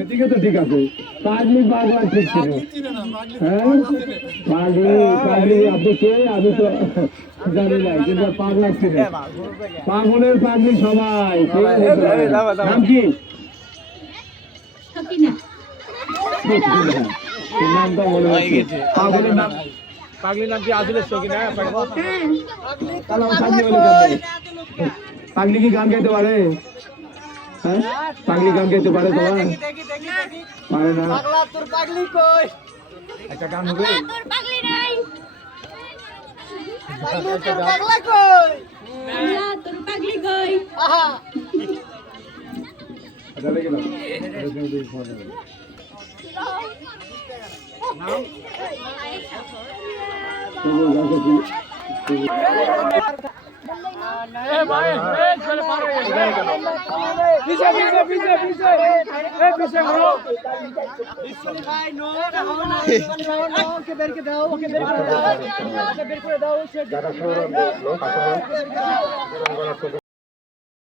এদিকে তো ঠিক আছে, পাগলি পাগলা ঠিক ছিল। হ্যাঁ পাগলি পাগলি আপনি কে? আমি তো জানি না, কিন্তু পাগলা ছিল, পাগলের পাগলি সবাই। নাম কি? নামটা মনে হচ্ছে পাগলের নাম। পাগলির নাম কি আদিলের সকিনা? পাগলি কি গান গাইতে পারে? হ্যাঁ পাগলি গান গাইতে পারে? তোমার পারে না। একটা গান হবে।